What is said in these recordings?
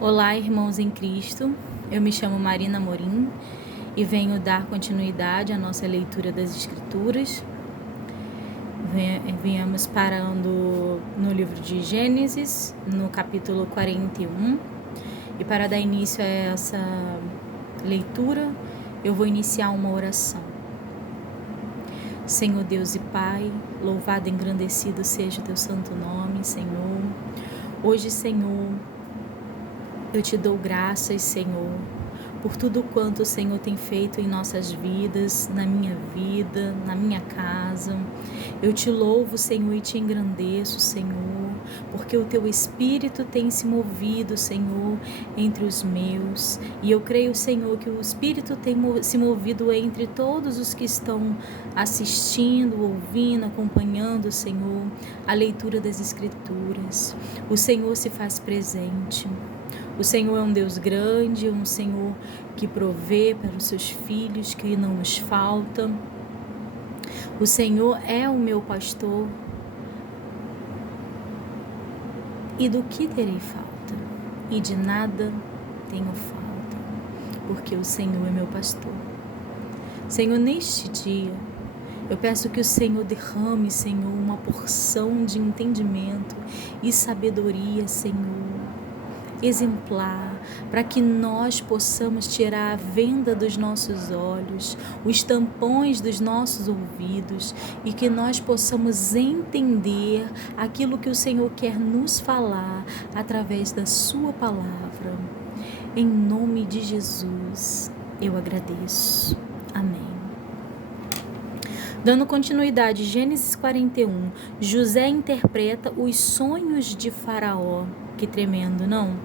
Olá, irmãos em Cristo, eu me chamo Marina Morim e venho dar continuidade à nossa leitura das Escrituras. Viemos parando no livro de Gênesis, no capítulo 41, e para dar início a essa leitura, eu vou iniciar uma oração. Senhor Deus e Pai, louvado e engrandecido seja o teu santo nome, Senhor. Hoje, Senhor, eu te dou graças, Senhor, por tudo quanto o Senhor tem feito em nossas vidas, na minha vida, na minha casa. Eu te louvo, Senhor, e te engrandeço, Senhor, porque o teu Espírito tem se movido, Senhor, entre os meus. E eu creio, Senhor, que o Espírito tem se movido entre todos os que estão assistindo, ouvindo, acompanhando, Senhor, a leitura das Escrituras. O Senhor se faz presente. O Senhor é um Deus grande, um Senhor que provê para os seus filhos, que não nos falta. O Senhor é o meu pastor. E do que terei falta? E de nada tenho falta, porque o Senhor é meu pastor. Senhor, neste dia, eu peço que o Senhor derrame, Senhor, uma porção de entendimento e sabedoria, Senhor, exemplar, para que nós possamos tirar a venda dos nossos olhos, os tampões dos nossos ouvidos, e que nós possamos entender aquilo que o Senhor quer nos falar através da sua palavra. Em nome de Jesus, eu agradeço. Amém. Dando continuidade, Gênesis 41, José interpreta os sonhos de Faraó. Que tremendo, não?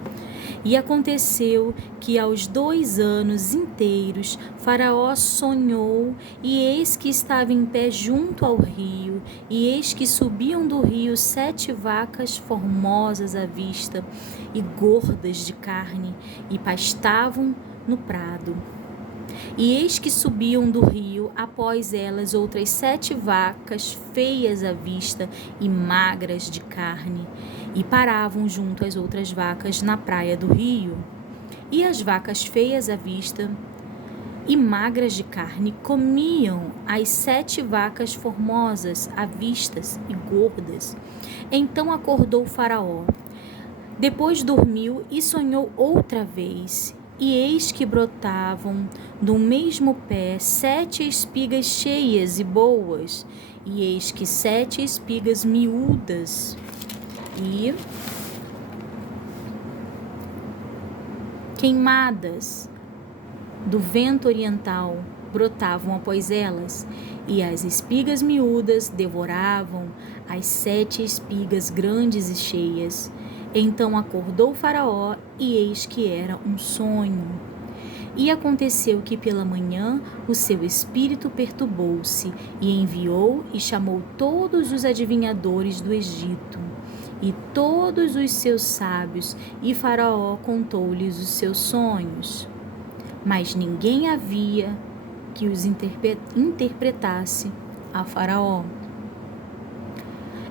E aconteceu que aos 2 anos inteiros Faraó sonhou, e eis que estava em pé junto ao rio, e eis que subiam do rio 7 vacas formosas à vista e gordas de carne, e pastavam no prado. E eis que subiam do rio após elas outras 7 vacas feias à vista e magras de carne, e paravam junto às outras vacas na praia do rio. E as vacas feias à vista e magras de carne comiam as 7 vacas formosas à vistas e gordas. Então acordou Faraó. Depois dormiu e sonhou outra vez. E eis que brotavam do mesmo pé 7 espigas cheias e boas, e eis que 7 espigas miúdas e queimadas do vento oriental brotavam após elas, e as espigas miúdas devoravam as 7 espigas grandes e cheias. Então acordou Faraó, e eis que era um sonho. E aconteceu que pela manhã o seu espírito perturbou-se, e enviou e chamou todos os adivinhadores do Egito, e todos os seus sábios, e Faraó contou-lhes os seus sonhos. Mas ninguém havia que os interpretasse a Faraó.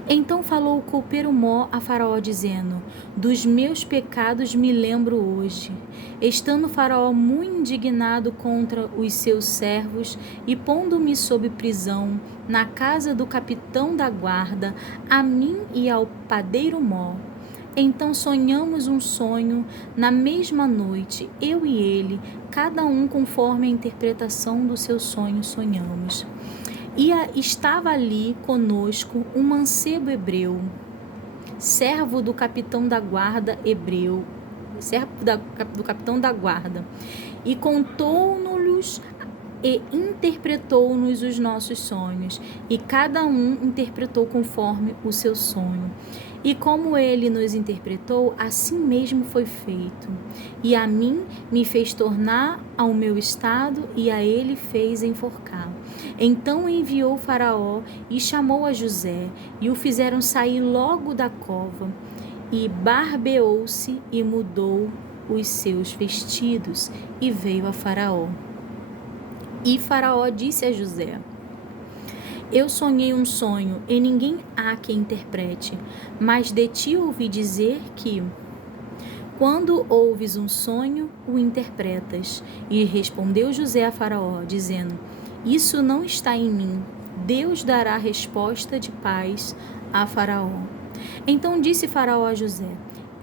Então falou o copeiro Mó a Faraó, dizendo: dos meus pecados me lembro hoje. Estando Faraó muito indignado contra os seus servos, e pondo-me sob prisão na casa do capitão da guarda, a mim e ao padeiro Mó. Então sonhamos um sonho na mesma noite, eu e ele, cada um conforme a interpretação do seu sonho sonhamos. E estava ali conosco um mancebo hebreu, servo do capitão da guarda hebreu, do capitão da guarda, e contou-nos e interpretou-nos os nossos sonhos, e cada um interpretou conforme o seu sonho. E como ele nos interpretou, assim mesmo foi feito. E a mim me fez tornar ao meu estado, e a ele fez enforcar. Então enviou Faraó e chamou a José, e o fizeram sair logo da cova. E barbeou-se e mudou os seus vestidos, e veio a Faraó. E Faraó disse a José: eu sonhei um sonho, e ninguém há que interprete, mas de ti ouvi dizer que Quando ouves um sonho, o interpretas. E respondeu José a Faraó, dizendo: Isso não está em mim. Deus dará resposta de paz a Faraó. Então disse Faraó a José: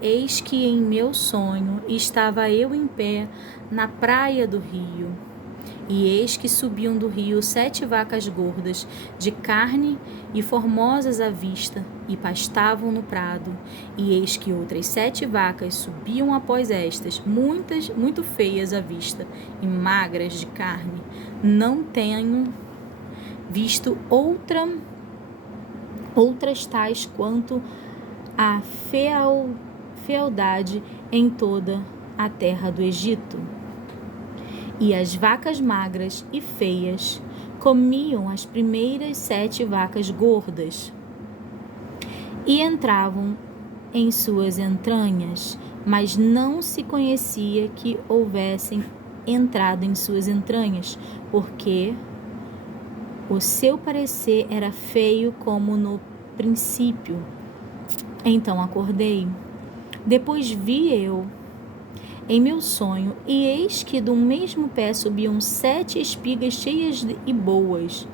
Eis que em meu sonho estava eu em pé na praia do rio. E eis que subiam do rio 7 vacas gordas, de carne e formosas à vista, e pastavam no prado. E eis que outras 7 vacas subiam após estas, muito feias à vista, e magras de carne. Não tenho visto outras tais quanto a fealdade em toda a terra do Egito. E as vacas magras e feias comiam as primeiras 7 vacas gordas e entravam em suas entranhas, mas não se conhecia que houvessem entrado em suas entranhas, porque o seu parecer era feio como no princípio. Então acordei. Depois vi eu em meu sonho, e eis que do mesmo pé subiam 7 espigas cheias e boas,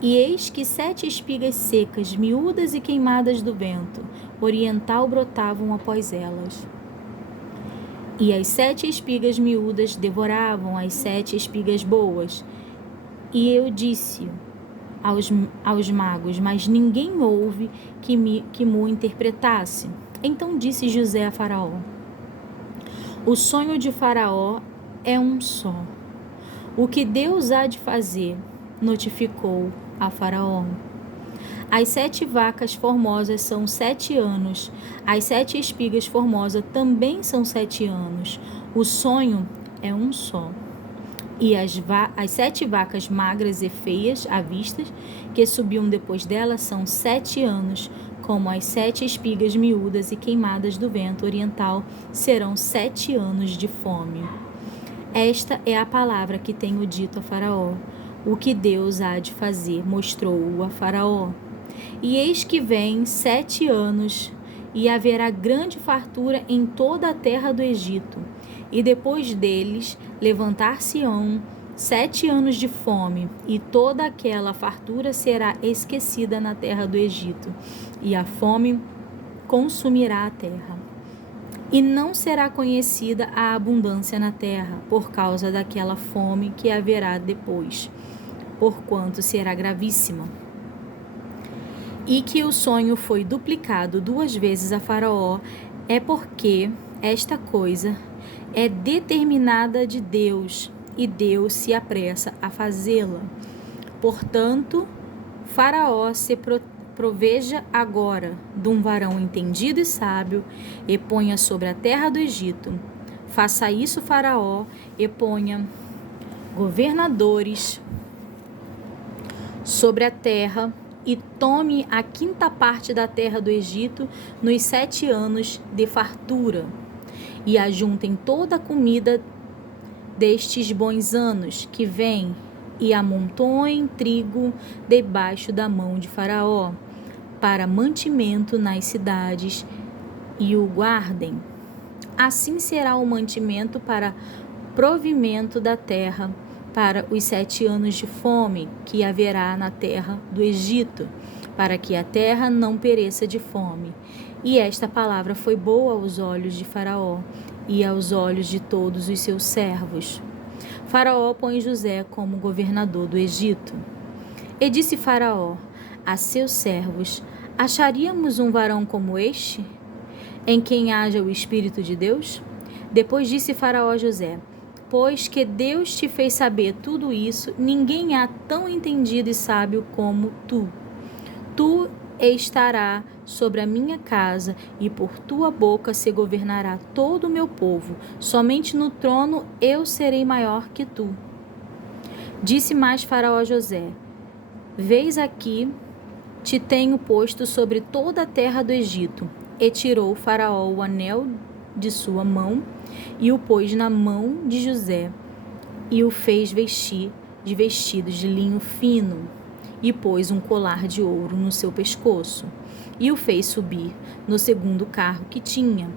e eis que 7 espigas secas, miúdas e queimadas do vento oriental brotavam após elas. E as 7 espigas miúdas devoravam as 7 espigas boas. E eu disse aos magos, mas ninguém houve que me interpretasse. Então disse José a Faraó: O sonho de Faraó é um só. O que Deus há de fazer, notificou a Faraó. As 7 vacas formosas são 7 anos. As 7 espigas formosas também são 7 anos. O sonho é um só. E as 7 vacas magras e feias à vista, que subiam depois dela, são 7 anos. Como as 7 espigas miúdas e queimadas do vento oriental serão 7 anos de fome. Esta é a palavra que tenho dito a Faraó. O que Deus há de fazer, mostrou-o a Faraó. E eis que vem 7 anos, e haverá grande fartura em toda a terra do Egito. E depois deles levantar-se-ão 7 anos de fome, e toda aquela fartura será esquecida na terra do Egito, e a fome consumirá a terra. E não será conhecida a abundância na terra, por causa daquela fome que haverá depois, porquanto será gravíssima. E que o sonho foi duplicado 2 vezes a Faraó, é porque esta coisa é determinada de Deus, e Deus se apressa a fazê-la. Portanto, Faraó se proveja agora de um varão entendido e sábio, e ponha sobre a terra do Egito. Faça isso, Faraó, e ponha governadores sobre a terra, e tome a 5ª parte da terra do Egito nos 7 anos de fartura, e ajuntem toda a comida destes bons anos que vêm, e amontoem trigo debaixo da mão de Faraó, para mantimento nas cidades, e o guardem. Assim será o mantimento para provimento da terra, para os 7 anos de fome que haverá na terra do Egito, para que a terra não pereça de fome. E esta palavra foi boa aos olhos de Faraó e aos olhos de todos os seus servos. Faraó põe José como governador do Egito. E disse Faraó a seus servos: Acharíamos um varão como este, em quem haja o Espírito de Deus? Depois disse Faraó a José: Pois que Deus te fez saber tudo isso, ninguém há tão entendido e sábio como tu. Tu estará sobre a minha casa, e por tua boca se governará todo o meu povo. Somente no trono eu serei maior que tu. Disse mais Faraó a José: Vês aqui, te tenho posto sobre toda a terra do Egito. E tirou Faraó o anel de sua mão, e o pôs na mão de José, e o fez vestir de vestidos de linho fino, e pôs um colar de ouro no seu pescoço, e o fez subir no segundo carro que tinha,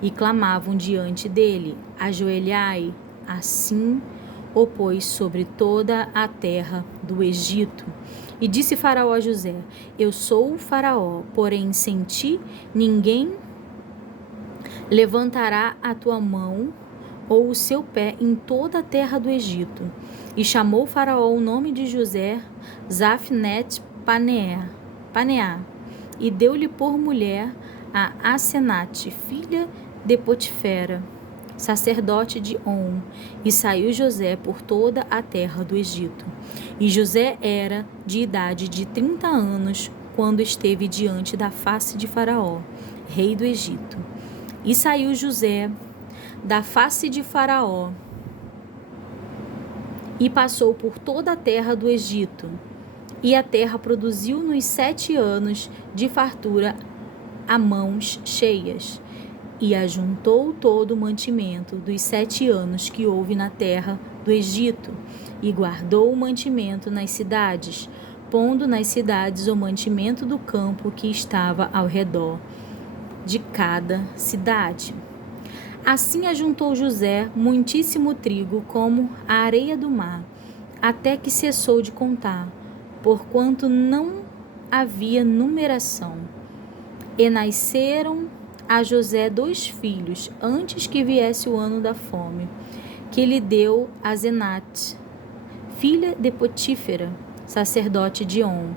e clamavam diante dele: ajoelhai. Assim o pôs sobre toda a terra do Egito. E disse Faraó a José: eu sou o Faraó, porém sem ti ninguém levantará a tua mão ou o seu pé em toda a terra do Egito. E chamou Faraó o nome de José Zaphnet-Paneá, e deu-lhe por mulher a Asenate, filha de Potifera, sacerdote de On. E saiu José por toda a terra do Egito. E José era de idade de 30 anos, quando esteve diante da face de Faraó, rei do Egito. E saiu José da face de Faraó, e passou por toda a terra do Egito. E a terra produziu nos 7 anos de fartura a mãos cheias. E ajuntou todo o mantimento dos 7 anos que houve na terra do Egito, e guardou o mantimento nas cidades, pondo nas cidades o mantimento do campo que estava ao redor de cada cidade. Assim ajuntou José muitíssimo trigo como a areia do mar, até que cessou de contar, porquanto não havia numeração. E nasceram a José 2 filhos, antes que viesse o ano da fome, que lhe deu Asenate, filha de Potífera, sacerdote de On.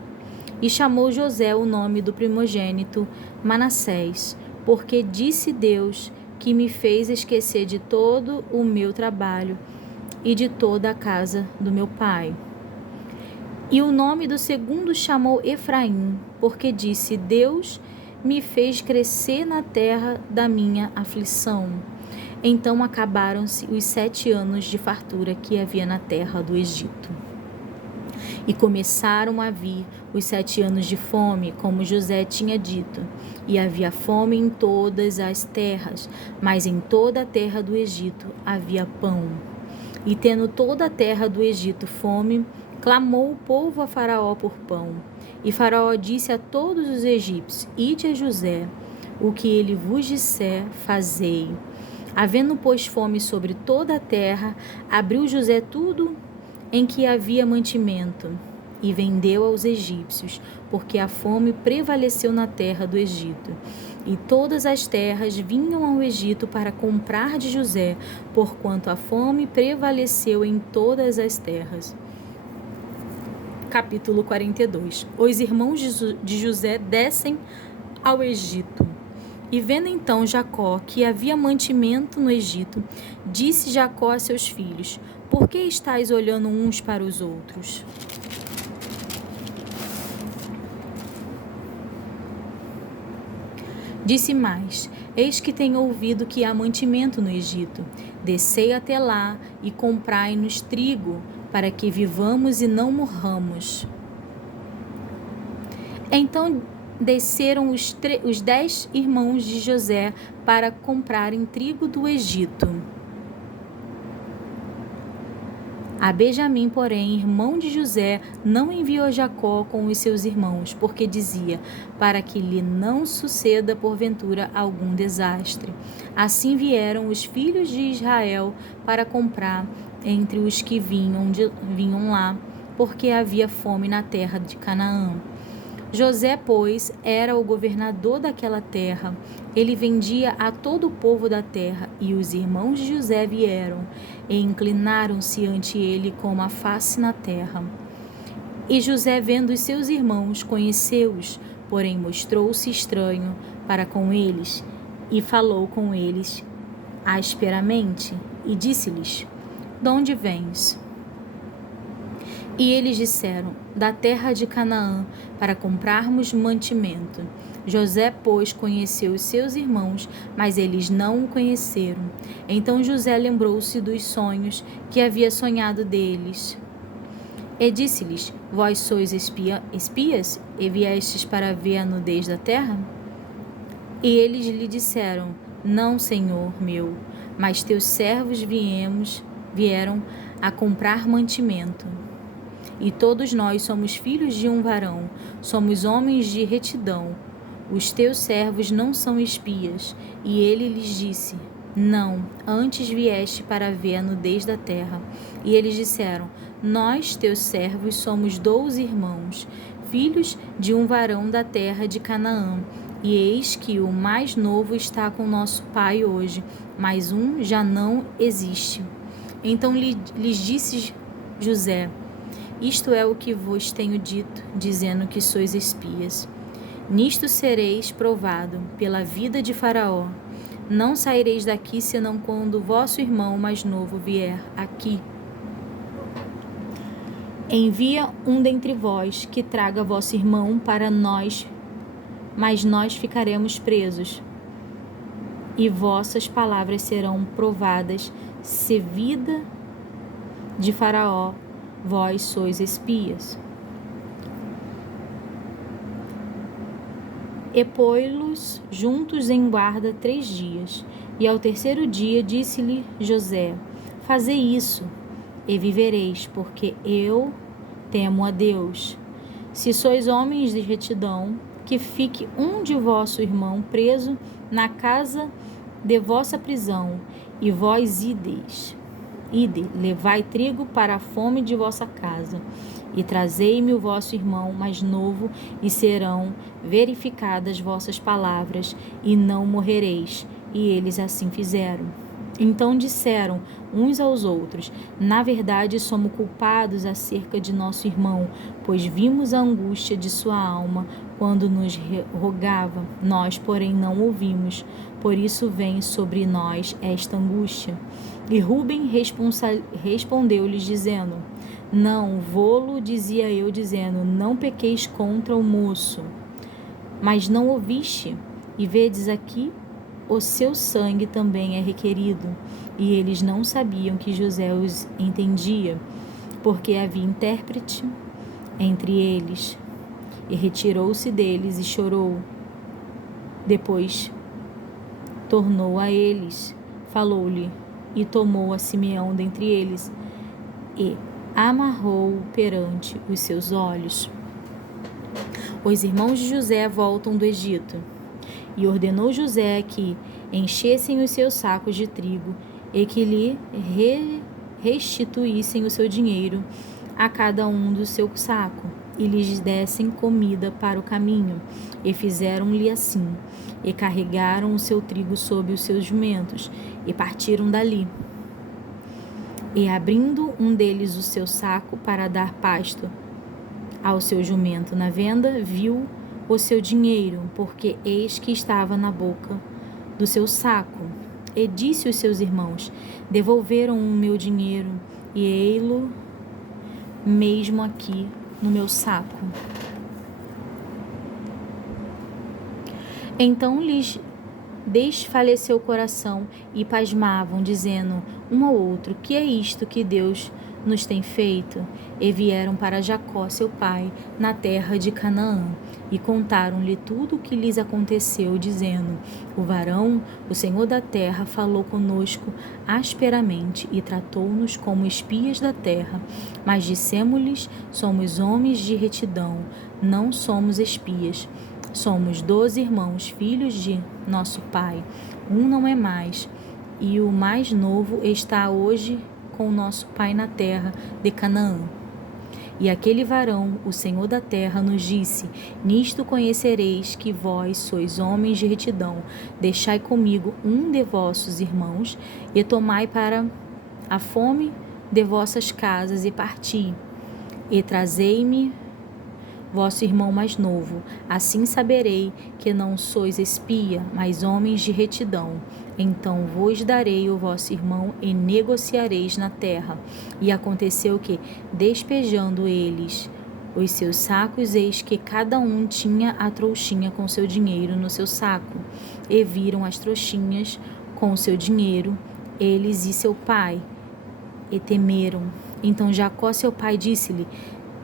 E chamou José o nome do primogênito Manassés, porque disse Deus que me fez esquecer de todo o meu trabalho e de toda a casa do meu pai. E o nome do segundo chamou Efraim, porque disse: Deus me fez crescer na terra da minha aflição. Então acabaram-se os 7 anos de fartura que havia na terra do Egito. E começaram a vir os 7 anos de fome, como José tinha dito. E havia fome em todas as terras, mas em toda a terra do Egito havia pão. E tendo toda a terra do Egito fome, clamou o povo a Faraó por pão. E Faraó disse a todos os egípcios: ide a José, o que ele vos disser, fazei. Havendo, pois, fome sobre toda a terra, abriu José tudo em que havia mantimento, e vendeu aos egípcios, porque a fome prevaleceu na terra do Egito. E todas as terras vinham ao Egito para comprar de José, porquanto a fome prevaleceu em todas as terras. Capítulo 42. Os irmãos de José descem ao Egito. E vendo então Jacó que havia mantimento no Egito, disse Jacó a seus filhos: por que estáis olhando uns para os outros? Disse mais: eis que tenho ouvido que há mantimento no Egito. Descei até lá e comprai-nos trigo, para que vivamos e não morramos. Então desceram os 10 irmãos de José para comprarem trigo do Egito. A Benjamim, porém, irmão de José, não enviou Jacó com os seus irmãos, porque dizia: para que lhe não suceda porventura algum desastre. Assim vieram os filhos de Israel para comprar entre os que vinham lá, porque havia fome na terra de Canaã. José, pois, era o governador daquela terra. Ele vendia a todo o povo da terra, e os irmãos de José vieram e inclinaram-se ante ele com a face na terra. E José, vendo os seus irmãos, conheceu-os, porém mostrou-se estranho para com eles, e falou com eles asperamente, e disse-lhes: de onde vens? E eles disseram: da terra de Canaã, para comprarmos mantimento. José, pois, conheceu os seus irmãos, mas eles não o conheceram. Então José lembrou-se dos sonhos que havia sonhado deles. E disse-lhes: vós sois espias, e viestes para ver a nudez da terra? E eles lhe disseram: não, senhor meu, mas teus servos vieram a comprar mantimento. e todos nós somos filhos de um varão, somos homens de retidão. Os teus servos não são espias. E ele lhes disse: Não, antes vieste para ver a nudez da terra. E eles disseram: Nós, teus servos, somos 12 irmãos, filhos de um varão da terra de Canaã. E eis que o mais novo está com nosso pai hoje, mas um já não existe. Então lhes disse José: Isto é o que vos tenho dito, dizendo que sois espias. Nisto sereis provado pela vida de Faraó. Não saireis daqui senão quando vosso irmão mais novo vier aqui. Envia um dentre vós que traga vosso irmão para nós, mas nós ficaremos presos. E vossas palavras serão provadas, se vida de Faraó, vós sois espias. E pô-los juntos em guarda 3 dias. E ao terceiro dia disse-lhe José: Fazei isso, e vivereis, porque eu temo a Deus. Se sois homens de retidão, que fique um de vosso irmão preso na casa de vossa prisão, e vós levai trigo para a fome de vossa casa, e trazei-me o vosso irmão mais novo, e serão verificadas vossas palavras, e não morrereis. E eles assim fizeram. Então disseram uns aos outros: Na verdade, somos culpados acerca de nosso irmão, pois vimos a angústia de sua alma quando nos rogava. Nós, porém, não ouvimos. Por isso vem sobre nós esta angústia. E Rúben respondeu-lhes, dizendo: Não, vô-lo dizia eu, dizendo: Não pequeis contra o moço. Mas não ouviste, e vedes aqui, o seu sangue também é requerido. E eles não sabiam que José os entendia, porque havia intérprete entre eles. E retirou-se deles e chorou. Depois tornou a eles, falou-lhe, e tomou a Simeão dentre eles, e amarrou-o perante os seus olhos. Os irmãos de José voltam do Egito. E ordenou José que enchessem os seus sacos de trigo e que lhe restituíssem o seu dinheiro a cada um do seu saco, e lhes dessem comida para o caminho. E fizeram-lhe assim, e carregaram o seu trigo sob os seus jumentos, e partiram dali. E abrindo um deles o seu saco para dar pasto ao seu jumento na venda, viu o seu dinheiro, porque eis que estava na boca do seu saco. E disse aos seus irmãos: Devolveram o meu dinheiro, e ei-lo mesmo aqui no meu saco. Então lhes desfaleceu o coração e pasmavam, dizendo um ao outro: Que é isto que Deus nos tem feito? E vieram para Jacó, seu pai, na terra de Canaã, e contaram-lhe tudo o que lhes aconteceu, dizendo: O varão, o Senhor da terra, falou conosco asperamente e tratou-nos como espias da terra. Mas dissemos-lhes: Somos homens de retidão, não somos espias. Somos 12 irmãos, filhos de nosso pai. Um não é mais, e o mais novo está hoje com nosso pai na terra de Canaã. E aquele varão, o Senhor da terra, nos disse: Nisto conhecereis que vós sois homens de retidão. Deixai comigo um de vossos irmãos, e tomai para a fome de vossas casas, e parti. E trazei-me vosso irmão mais novo. Assim saberei que não sois espia, mas homens de retidão. Então vos darei o vosso irmão, e negociareis na terra. E aconteceu que, despejando eles os seus sacos, eis que cada um tinha a trouxinha com seu dinheiro no seu saco. E viram as trouxinhas com o seu dinheiro, eles e seu pai, e temeram. Então Jacó, seu pai, disse-lhe: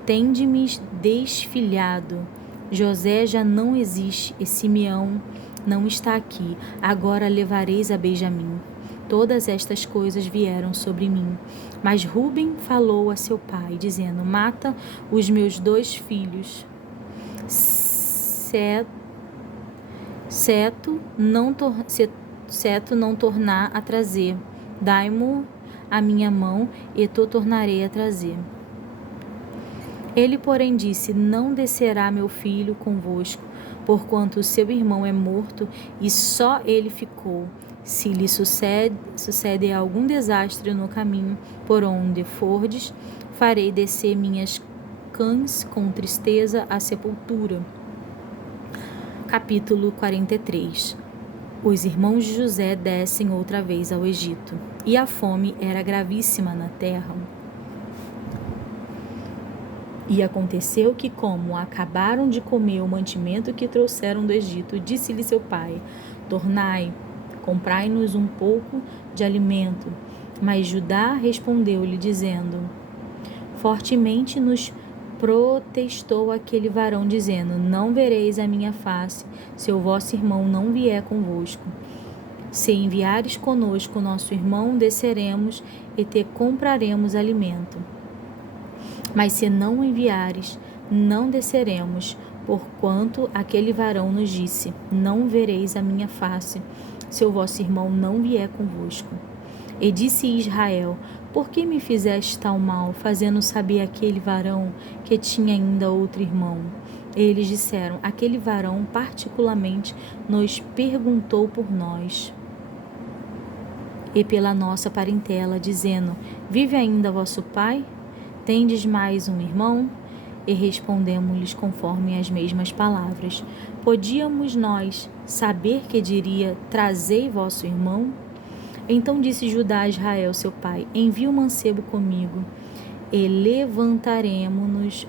Tende-me desfilhado. José já não existe, e Simeão não está aqui. Agora levareis a Benjamim. Todas estas coisas vieram sobre mim. Mas Ruben falou a seu pai, dizendo: mata os meus 2 filhos. Seto não tornar a trazer. Dai-mo a minha mão, e tu tornarei a trazer. Ele, porém, disse: não descerá meu filho convosco, porquanto o seu irmão é morto, e só ele ficou. Se lhe sucede algum desastre no caminho por onde fordes, farei descer minhas cães com tristeza à sepultura. Capítulo 43. Os irmãos de José descem outra vez ao Egito, e a fome era gravíssima na terra. E aconteceu que, como acabaram de comer o mantimento que trouxeram do Egito, disse-lhe seu pai: tornai, comprai-nos um pouco de alimento. Mas Judá respondeu-lhe, dizendo: fortemente nos protestou aquele varão, dizendo: não vereis a minha face, se o vosso irmão não vier convosco. Se enviares conosco nosso irmão, desceremos e te compraremos alimento. Mas se não enviares, não desceremos, porquanto aquele varão nos disse: não vereis a minha face, se o vosso irmão não vier convosco. E disse Israel: por que me fizeste tal mal, fazendo saber aquele varão que tinha ainda outro irmão? Eles disseram: aquele varão particularmente nos perguntou por nós e pela nossa parentela, dizendo: vive ainda vosso pai? Tendes mais um irmão? E respondemos-lhes conforme as mesmas palavras. Podíamos nós saber que diria: trazei vosso irmão? Então disse Judá a Israel seu pai: envia o mancebo comigo, e levantaremos-nos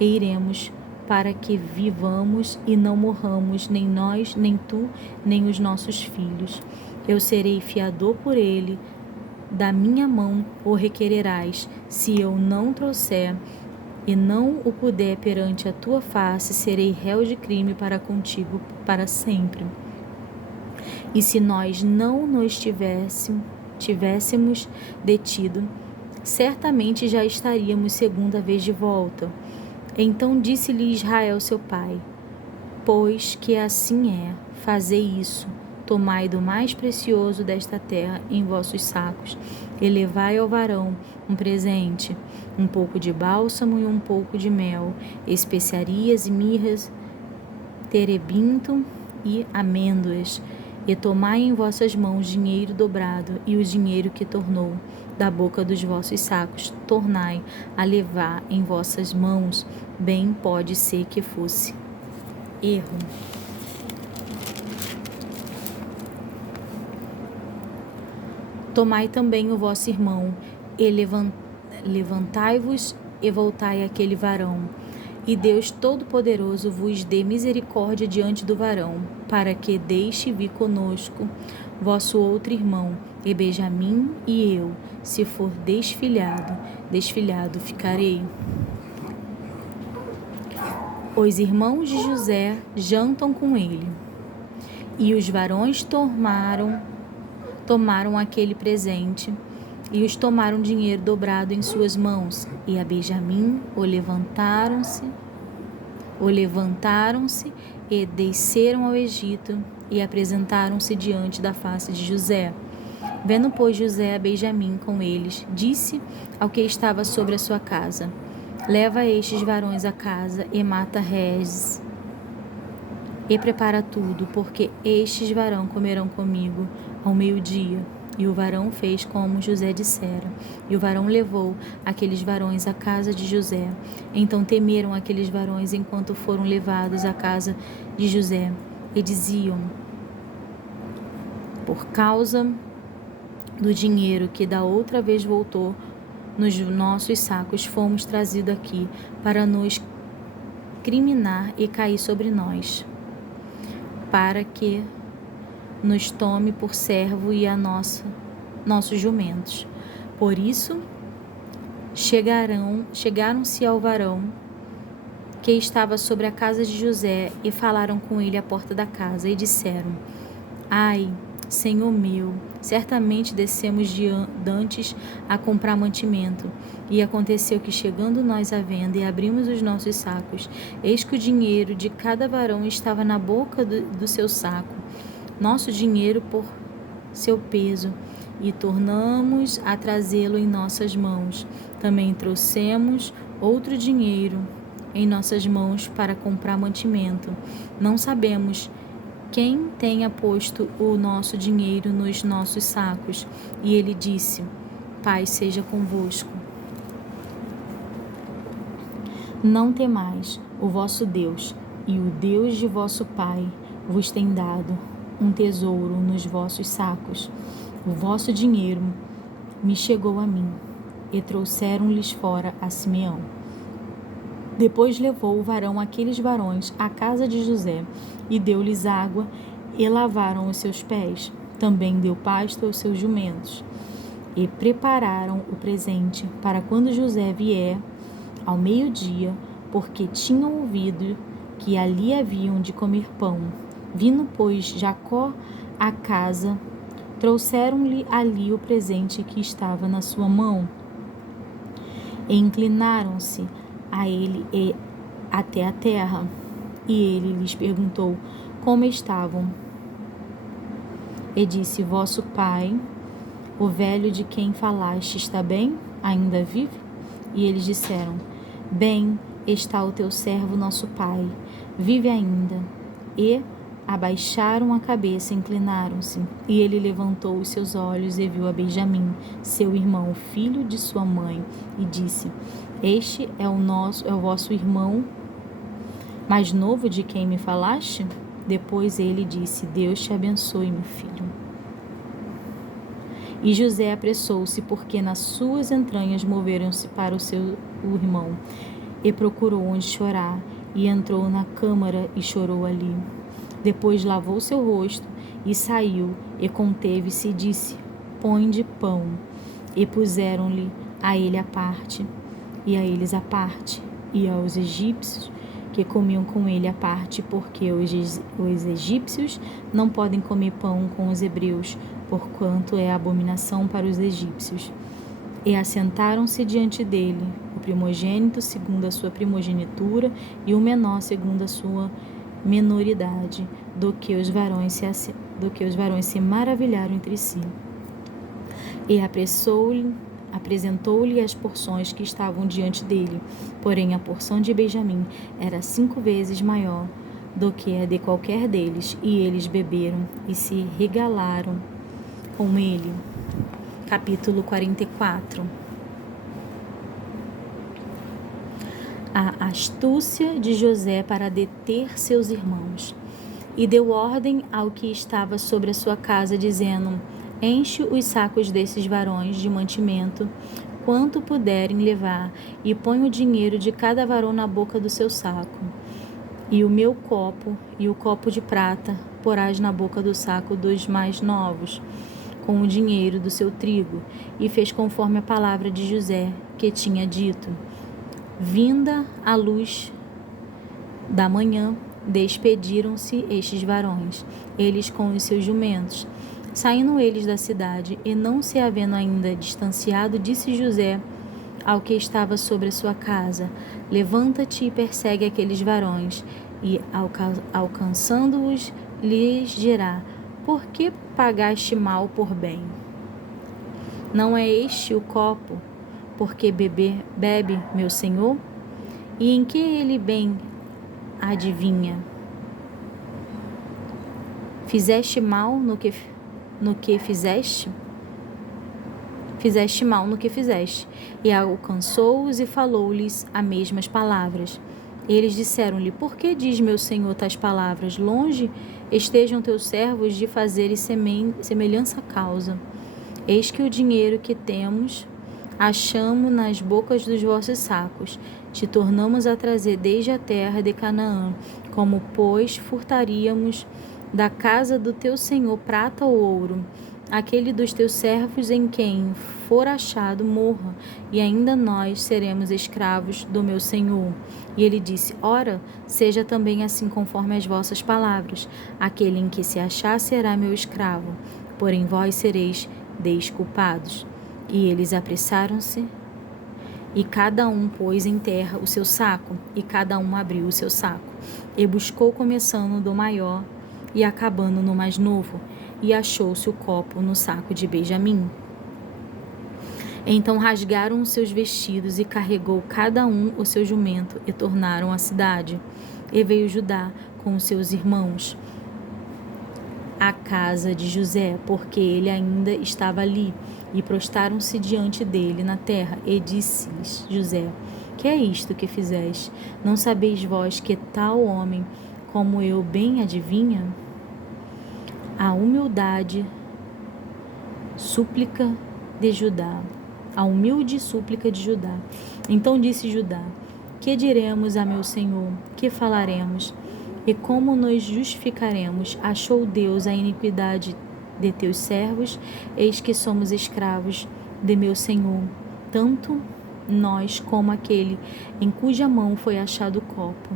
e iremos, para que vivamos e não morramos, nem nós, nem tu, nem os nossos filhos. Eu serei fiador por ele, da minha mão o requererás. Se eu não trouxer e não o puder perante a tua face, serei réu de crime para contigo para sempre. E se nós não nos tivéssemos detido, certamente já estaríamos segunda vez de volta. Então disse-lhe Israel seu pai: pois que assim é, fazei isso. Tomai do mais precioso desta terra em vossos sacos, e levai ao varão um presente, um pouco de bálsamo e um pouco de mel, especiarias e mirras, terebinto e amêndoas. E tomai em vossas mãos dinheiro dobrado, e o dinheiro que tornou da boca dos vossos sacos, tornai a levar em vossas mãos. Bem pode ser que fosse erro. Tomai também o vosso irmão, e levantai-vos e voltai àquele varão. E Deus Todo-Poderoso vos dê misericórdia diante do varão, para que deixe vir conosco vosso outro irmão, e Benjamim e eu, se for desfilhado ficarei. Os irmãos de José jantam com ele, e os varões tomaram aquele presente, e os tomaram dinheiro dobrado em suas mãos, e a Benjamim o levantaram-se e desceram ao Egito, e apresentaram-se diante da face de José. Vendo, pois, José a Benjamim com eles, disse ao que estava sobre a sua casa: leva estes varões a casa e mata Rezes, e prepara tudo, porque estes varão comerão comigo ao meio-dia. E o varão fez como José dissera, e o varão levou aqueles varões à casa de José. Então temeram aqueles varões enquanto foram levados à casa de José, e diziam: por causa do dinheiro que da outra vez voltou nos nossos sacos, fomos trazidos aqui para nos criminar e cair sobre nós, para que nos tome por servo e a nossos jumentos. Por isso chegaram-se ao varão que estava sobre a casa de José, e falaram com ele à porta da casa, e disseram: ai, Senhor meu, certamente descemos dantes a comprar mantimento. E aconteceu que, chegando nós à venda e abrimos os nossos sacos, eis que o dinheiro de cada varão estava na boca do seu saco, nosso dinheiro por seu peso, e tornamos a trazê-lo em nossas mãos. Também trouxemos outro dinheiro em nossas mãos para comprar mantimento. Não sabemos quem tenha posto o nosso dinheiro nos nossos sacos. E ele disse: Paz seja convosco. Não temais o vosso Deus, e o Deus de vosso Pai vos tem dado um tesouro nos vossos sacos. O vosso dinheiro me chegou a mim, e trouxeram-lhes fora a Simeão. Depois levou o varão aqueles varões à casa de José, e deu-lhes água, e lavaram os seus pés. Também deu pasto aos seus jumentos. E prepararam o presente para quando José vier ao meio-dia, porque tinham ouvido que ali haviam de comer pão. Vindo, pois, Jacó à casa, trouxeram-lhe ali o presente que estava na sua mão. E inclinaram-se a ele e até a terra. E ele lhes perguntou como estavam. E disse: Vosso pai, o velho de quem falaste, está bem? Ainda vive? E eles disseram: Bem está o teu servo nosso pai, vive ainda. E abaixaram a cabeça e inclinaram-se. E ele levantou os seus olhos e viu a Benjamim, seu irmão, filho de sua mãe, e disse: Este é o vosso irmão mais novo de quem me falaste? Depois ele disse: Deus te abençoe, meu filho. E José apressou-se, porque nas suas entranhas moveram-se para o seu irmão, e procurou onde chorar, e entrou na câmara e chorou ali. Depois lavou seu rosto e saiu, e conteve-se e disse: Põe-de pão. E puseram-lhe a ele a parte, e a eles a parte, e aos egípcios que comiam com ele a parte, porque os egípcios não podem comer pão com os hebreus, porquanto é abominação para os egípcios. E assentaram-se diante dele, o primogênito segundo a sua primogenitura, e o menor segundo a sua menoridade, do que os varões se maravilharam entre si. E apresentou-lhe as porções que estavam diante dele, porém a porção de Benjamim era 5 vezes maior do que a de qualquer deles, e eles beberam e se regalaram com ele. Capítulo 44. A astúcia de José para deter seus irmãos. E deu ordem ao que estava sobre a sua casa, dizendo: Enche os sacos desses varões de mantimento, quanto puderem levar, e põe o dinheiro de cada varão na boca do seu saco. E o meu copo e o copo de prata porás na boca do saco dos mais novos, com o dinheiro do seu trigo. E fez conforme a palavra de José, que tinha dito. Vinda a luz da manhã, despediram-se estes varões, eles com os seus jumentos. Saindo eles da cidade, e não se havendo ainda distanciado, disse José ao que estava sobre a sua casa: Levanta-te e persegue aqueles varões. E, alcançando-os, lhes dirá: Por que pagaste mal por bem? Não é este o copo, porque bebe meu senhor? E em que ele bem adivinha? Fizeste mal no que fizeste? Fizeste mal no que fizeste. E alcançou-os e falou-lhes as mesmas palavras. Eles disseram-lhe: Por que diz meu senhor tais palavras? Longe estejam teus servos de fazerem semelhança causa. Eis que o dinheiro que temos achamos nas bocas dos vossos sacos. Te tornamos a trazer desde a terra de Canaã. Como, pois, furtaríamos da casa do teu senhor prata ou ouro? aquele dos teus servos em quem for achado morra, e ainda nós seremos escravos do meu senhor. E ele disse: ora, seja também assim conforme as vossas palavras. Aquele em que se achar será meu escravo, porém vós sereis desculpados. E eles apressaram-se, e cada um pôs em terra o seu saco, e cada um abriu o seu saco, e buscou começando do maior e acabando no mais novo, e achou-se o copo no saco de Benjamim. Então rasgaram os seus vestidos, e carregou cada um o seu jumento, e tornaram à cidade. E veio Judá com os seus irmãos à casa de José, porque ele ainda estava ali, e prostaram-se diante dele na terra, e disse-lhes José: que é isto que fizeste? Não sabeis vós que tal homem como eu bem adivinha? A humildade súplica de Judá, a humilde súplica de Judá. Então disse Judá: que diremos a meu senhor? Que falaremos? E como nos justificaremos? Achou Deus a iniquidade de teus servos? Eis que somos escravos de meu senhor, tanto nós como aquele em cuja mão foi achado o copo.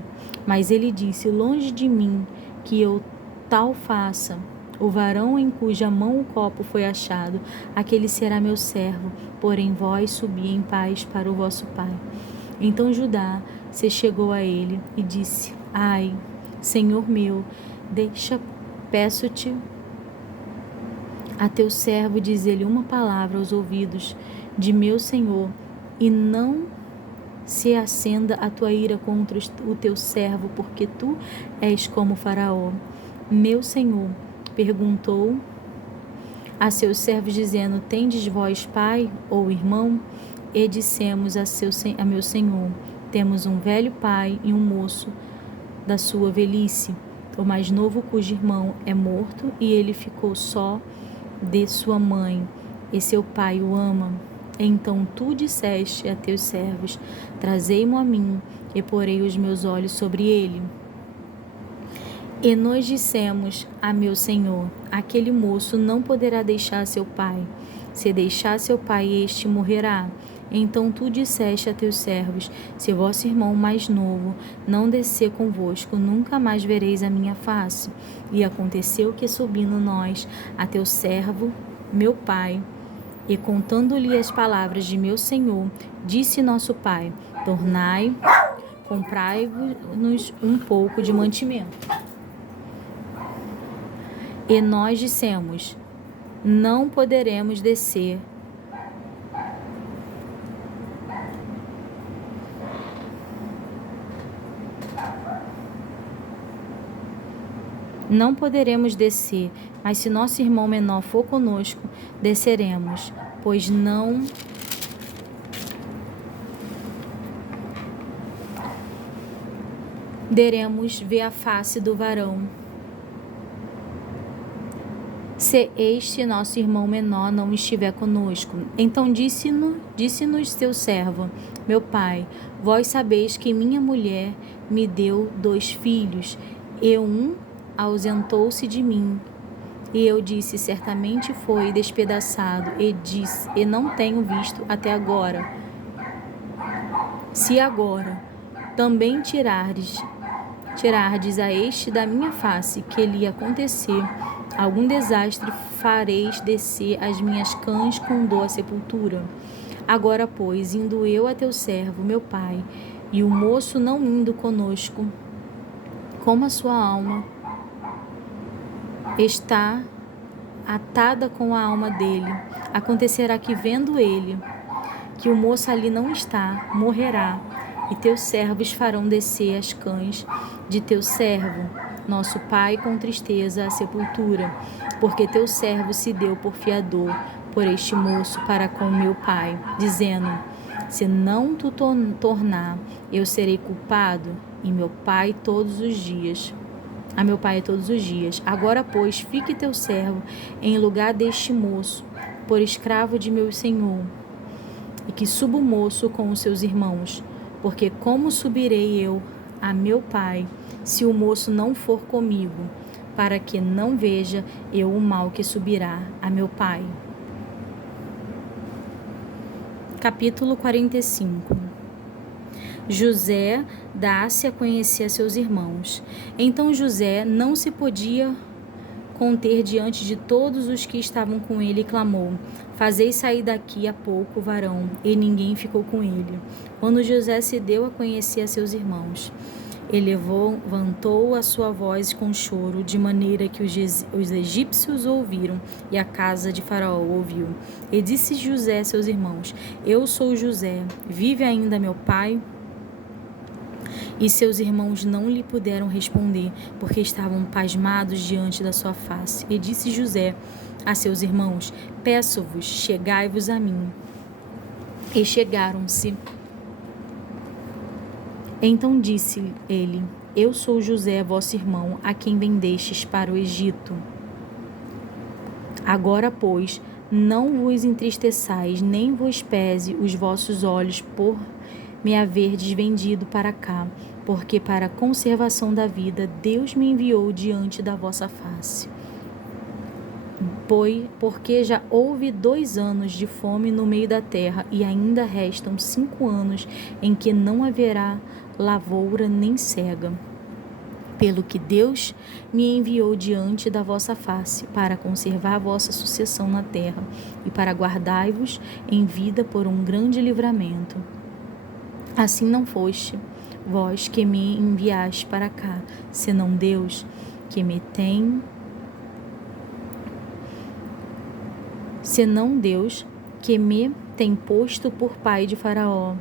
Mas ele disse: longe de mim que eu tal faça. O varão em cuja mão o copo foi achado, aquele será meu servo, porém vós subi em paz para o vosso pai. Então Judá se chegou a ele e disse: ai, Senhor meu, peço-te a teu servo dizer-lhe uma palavra aos ouvidos de meu senhor, e não se acenda a tua ira contra o teu servo, porque tu és como Faraó. Meu senhor perguntou a seus servos, dizendo: tendes vós pai ou irmão? E dissemos a meu senhor: temos um velho pai e um moço da sua velhice, o mais novo cujo irmão é morto, e ele ficou só de sua mãe, e seu pai o ama. Então tu disseste a teus servos: trazei-mo a mim, e porei os meus olhos sobre ele. E nós dissemos a meu senhor: aquele moço não poderá deixar seu pai. Se deixar seu pai, este morrerá. Então tu disseste a teus servos: se vosso irmão mais novo não descer convosco, nunca mais vereis a minha face. E aconteceu que, subindo nós a teu servo, meu pai, e contando-lhe as palavras de meu senhor, disse nosso pai: tornai, comprai-vos um pouco de mantimento. E nós dissemos: não poderemos descer. Não poderemos descer, mas se nosso irmão menor for conosco, desceremos, pois não deremos ver a face do varão, se este nosso irmão menor não estiver conosco. Então disse-nos teu servo: meu pai, vós sabeis que minha mulher me deu 2 filhos, e um ausentou-se de mim. E eu disse: certamente foi despedaçado, e não tenho visto até agora. Se agora também tirardes a este da minha face, que lhe acontecer algum desastre, fareis descer as minhas cães com dor à sepultura. Agora, pois, indo eu a teu servo, meu pai, e o moço não indo conosco, como a sua alma está atada com a alma dele, acontecerá que, vendo ele que o moço ali não está, morrerá, e teus servos farão descer as cães de teu servo, nosso pai, com tristeza à sepultura, porque teu servo se deu por fiador por este moço para com meu pai, dizendo: se não tu tornar, eu serei culpado, e meu pai todos os dias. A meu pai todos os dias. Agora, pois, fique teu servo em lugar deste moço, por escravo de meu senhor, e que suba o moço com os seus irmãos, porque como subirei eu a meu pai, se o moço não for comigo? para que não veja eu o mal que subirá a meu pai. Capítulo 45. José dá-se a conhecer a seus irmãos. Então José não se podia conter diante de todos os que estavam com ele e clamou: Fazei sair daqui a pouco o varão. E ninguém ficou com ele. Quando José se deu a conhecer a seus irmãos, ele levantou a sua voz com choro, de maneira que os egípcios ouviram e a casa de Faraó ouviu. E disse José a seus irmãos: Eu sou José, vive ainda meu pai? E seus irmãos não lhe puderam responder, porque estavam pasmados diante da sua face. E disse José a seus irmãos: Peço-vos, chegai-vos a mim. E chegaram-se. Então disse ele: Eu sou José, vosso irmão, a quem vendestes para o Egito. Agora, pois, não vos entristeçais, nem vos pese os vossos olhos por me haverdes vendido para cá, porque para a conservação da vida Deus me enviou diante da vossa face. Porque já houve 2 anos de fome no meio da terra, e ainda restam 5 anos em que não haverá lavoura nem cega. Pelo que Deus me enviou diante da vossa face, para conservar a vossa sucessão na terra, e para guardar-vos em vida por um grande livramento. Assim não foste vós que me enviaste para cá, senão Deus que me tem posto por pai de Faraó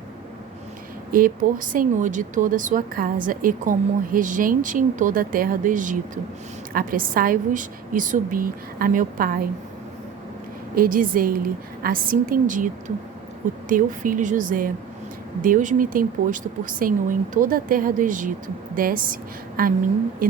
e por senhor de toda a sua casa e como regente em toda a terra do Egito. Apressai-vos e subi a meu pai e dizei-lhe: Assim tem dito o teu filho José: Deus me tem posto por senhor em toda a terra do Egito. Desce a mim e